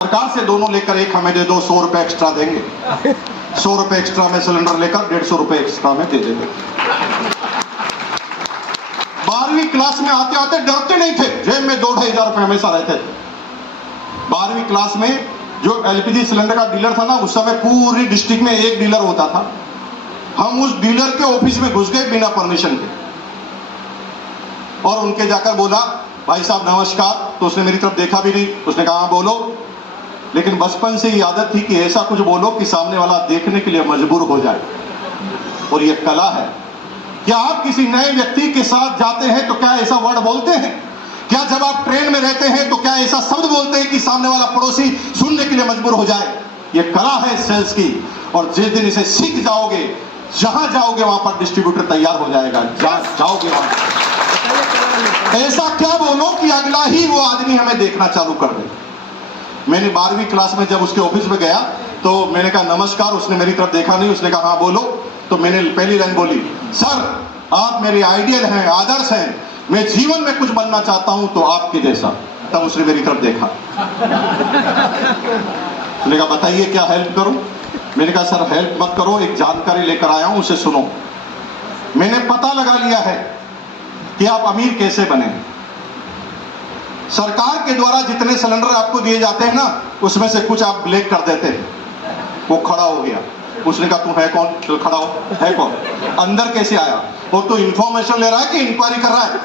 सरकार से दोनों लेकर एक हमें दे दो, 100 रुपए एक्स्ट्रा देंगे। 100 रुपए एक्स्ट्रा में सिलेंडर लेकर 150 रुपए एक्स्ट्रा में दे देंगे। 12वीं क्लास में आते आते डरते नहीं थे, जेब में 2-2,500 रुपए हमेशा रहते थे। 12वीं क्लास में जो एलपीजी सिलेंडर का डीलर था ना, उस समय पूरी डिस्ट्रिक्ट में एक डीलर होता था। हम उस डीलर के ऑफिस में घुस गए बिना परमिशन के और उनके जाकर बोला, भाई साहब नमस्कार। तो उसने मेरी तरफ देखा भी नहीं, उसने कहा बोलो। लेकिन बचपन से ही आदत थी कि ऐसा कुछ बोलो कि सामने वाला देखने के लिए मजबूर हो जाए, और यह कला है। क्या आप किसी नए व्यक्ति के साथ जाते हैं तो क्या ऐसा वर्ड बोलते हैं? क्या जब आप ट्रेन में रहते हैं तो क्या ऐसा शब्द बोलते हैं कि सामने वाला पड़ोसी सुनने के लिए मजबूर हो जाए? यह कला है सेल्स की, और जिस दिन इसे सीख जाओगे, जहां जाओगे वहां पर डिस्ट्रीब्यूटर तैयार हो जाएगा। जाओगे वहां ऐसा क्या बोलो कि अगला ही वो आदमी हमें देखना चालू कर दे। मैंने 12वीं क्लास में जब उसके ऑफिस में गया तो मैंने कहा नमस्कार। उसने मेरी तरफ देखा नहीं, उसने कहा हाँ बोलो। तो मैंने पहली लाइन बोली, सर आप मेरे आइडियल हैं, आदर्श हैं, मैं जीवन में कुछ बनना चाहता हूं तो आपके जैसा। तब उसने मेरी तरफ देखा, उसने कहा बताइए क्या हेल्प करूं? मैंने कहा सर हेल्प मत करो, एक जानकारी लेकर आया हूं, उसे सुनो। मैंने पता लगा लिया है कि आप अमीर कैसे बने। सरकार के द्वारा जितने सिलेंडर आपको दिए जाते हैं ना, उसमें से कुछ आप ब्लैक कर देते हैं। वो खड़ा हो गया, उसने कहा तू है कौन? चल खड़ा हो, है कौन? अंदर कैसे आया? और तू इंफॉर्मेशन ले रहा है कि इंक्वायरी कर रहा है?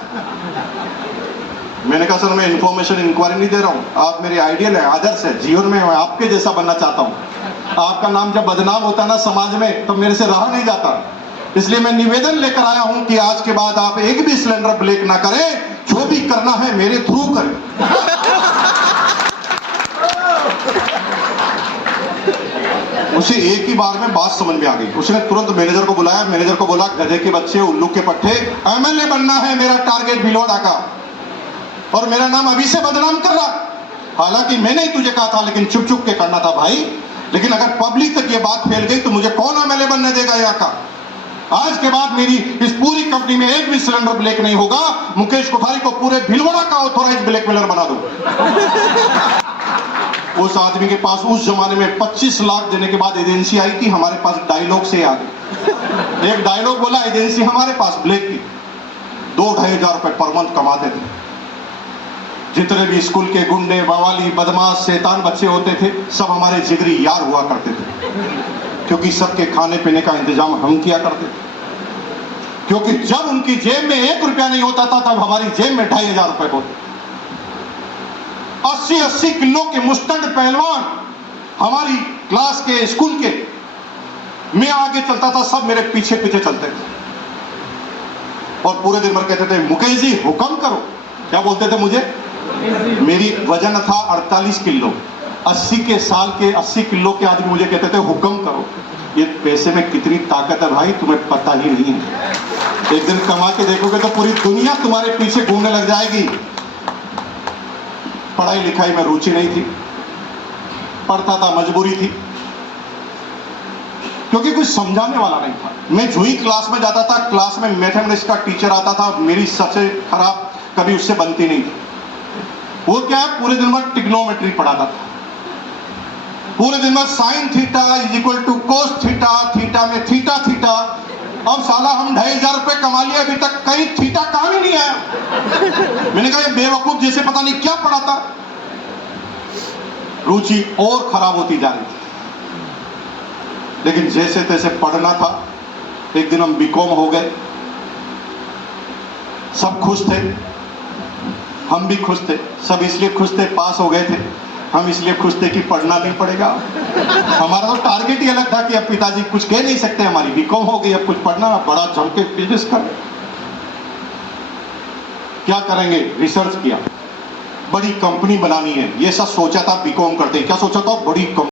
मैंने कहा सर मैं इंफॉर्मेशन इंक्वायरी नहीं दे रहा हूं, आप मेरे आइडियल है, आदर्श है, जीवन में मैं आपके जैसा बनना चाहता हूं। आपका नाम जब बदनाम होता है ना समाज में, तो मेरे से रहा नहीं जाता। इसलिए मैं निवेदन लेकर आया हूं कि आज के बाद आप एक भी सिलेंडर ब्लैक ना करें, जो भी करना है मेरे थ्रू करें। उसे एक ही बार में बात समझ में आ गई। उसने तुरंत मैनेजर को बुलाया, मैनेजर को बोला गधे के बच्चे, उल्लू के पट्टे, एमएलए बनना है मेरा टारगेट भिलवाड़ा का, और मेरा नाम अभी से बदनाम कर रहा। हालांकि मैंने ही तुझे कहा था, लेकिन चुप चुप के करना था भाई। लेकिन अगर पब्लिक तक ये बात फैल गई तो मुझे कौन एमएलए बनने देगा यहाँ का? आज के बाद मेरी इस पूरी कंपनी में एक भी सिलेंडर ब्लैक नहीं होगा। मुकेश कोठारी को पूरे भिलवाड़ा का ऑथोराइज ब्लैकमेलर बना दो। उस आदमी के पास उस जमाने में 25 लाख देने के बाद एजेंसी आई थी हमारे पास, डायलॉग से आ गई। एक डायलॉग बोला एजेंसी हमारे पास ब्लैक की, 2-2,500 रुपए पर मंथ कमाते थे। जितने भी स्कूल के गुंडे, बवाली, बदमाश, शैतान बच्चे होते थे, सब हमारे जिगरी यार हुआ करते थे, क्योंकि सबके खाने पीने का इंतजाम हम किया करते थे। क्योंकि जब उनकी जेब में 1 रुपया नहीं होता था, तब हमारी जेब में 2,500 रुपए होते। 80-80 किलो के मुस्तंड पहलवान हमारी क्लास के, स्कूल के, मैं आगे चलता था, सब मेरे पीछे पीछे चलते थे, और पूरे दिन भर कहते थे मुकेश जी हुक्म करो। क्या बोलते थे मुझे? मेरी वजन था 48 किलो। 80 के साल के 80 किलो के आदमी मुझे कहते थे हुक्म करो। ये पैसे में कितनी ताकत है भाई, तुम्हें पता ही नहीं है। एक दिन कमा के देखोगे तो पूरी दुनिया तुम्हारे पीछे घूमने लग जाएगी। पढ़ाई लिखाई में रुचि नहीं थी, पढ़ता था मजबूरी थी, क्योंकि कुछ समझाने वाला नहीं था। मैं जो ही क्लास में जाता था, क्लास में मैथमेटिक्स का टीचर आता था, मेरी सबसे खराब कभी उससे बनती नहीं थी। वो क्या है, पूरे दिन भर ट्रिग्नोमेट्री पढ़ाता था। पूरे दिन भर sine theta is equal to cos theta, theta में थीटा थीटा। अब साला हम 2,500 रुपए कमा लिए, अभी तक कहीं थीटा काम ही नहीं आया। मैंने कहा ये बेवकूफ जैसे पता नहीं क्या पढ़ाता। रुचि और खराब होती जा रही थी, लेकिन जैसे तैसे पढ़ना था। एक दिन हम बीकॉम हो गए, सब खुश थे, हम भी खुश थे। सब इसलिए खुश थे, पास हो गए थे। हम इसलिए खुश थे कि पढ़ना नहीं पड़ेगा। हमारा तो टारगेट ही अलग था कि अब पिताजी कुछ कह नहीं सकते, हमारी बीकॉम हो गई, अब कुछ पढ़ना, बड़ा जम के बिजनेस कर। क्या करेंगे? रिसर्च किया, बड़ी कंपनी बनानी है, ये सब सोचा था बीकॉम करते। क्या सोचा था? बड़ी कंपनी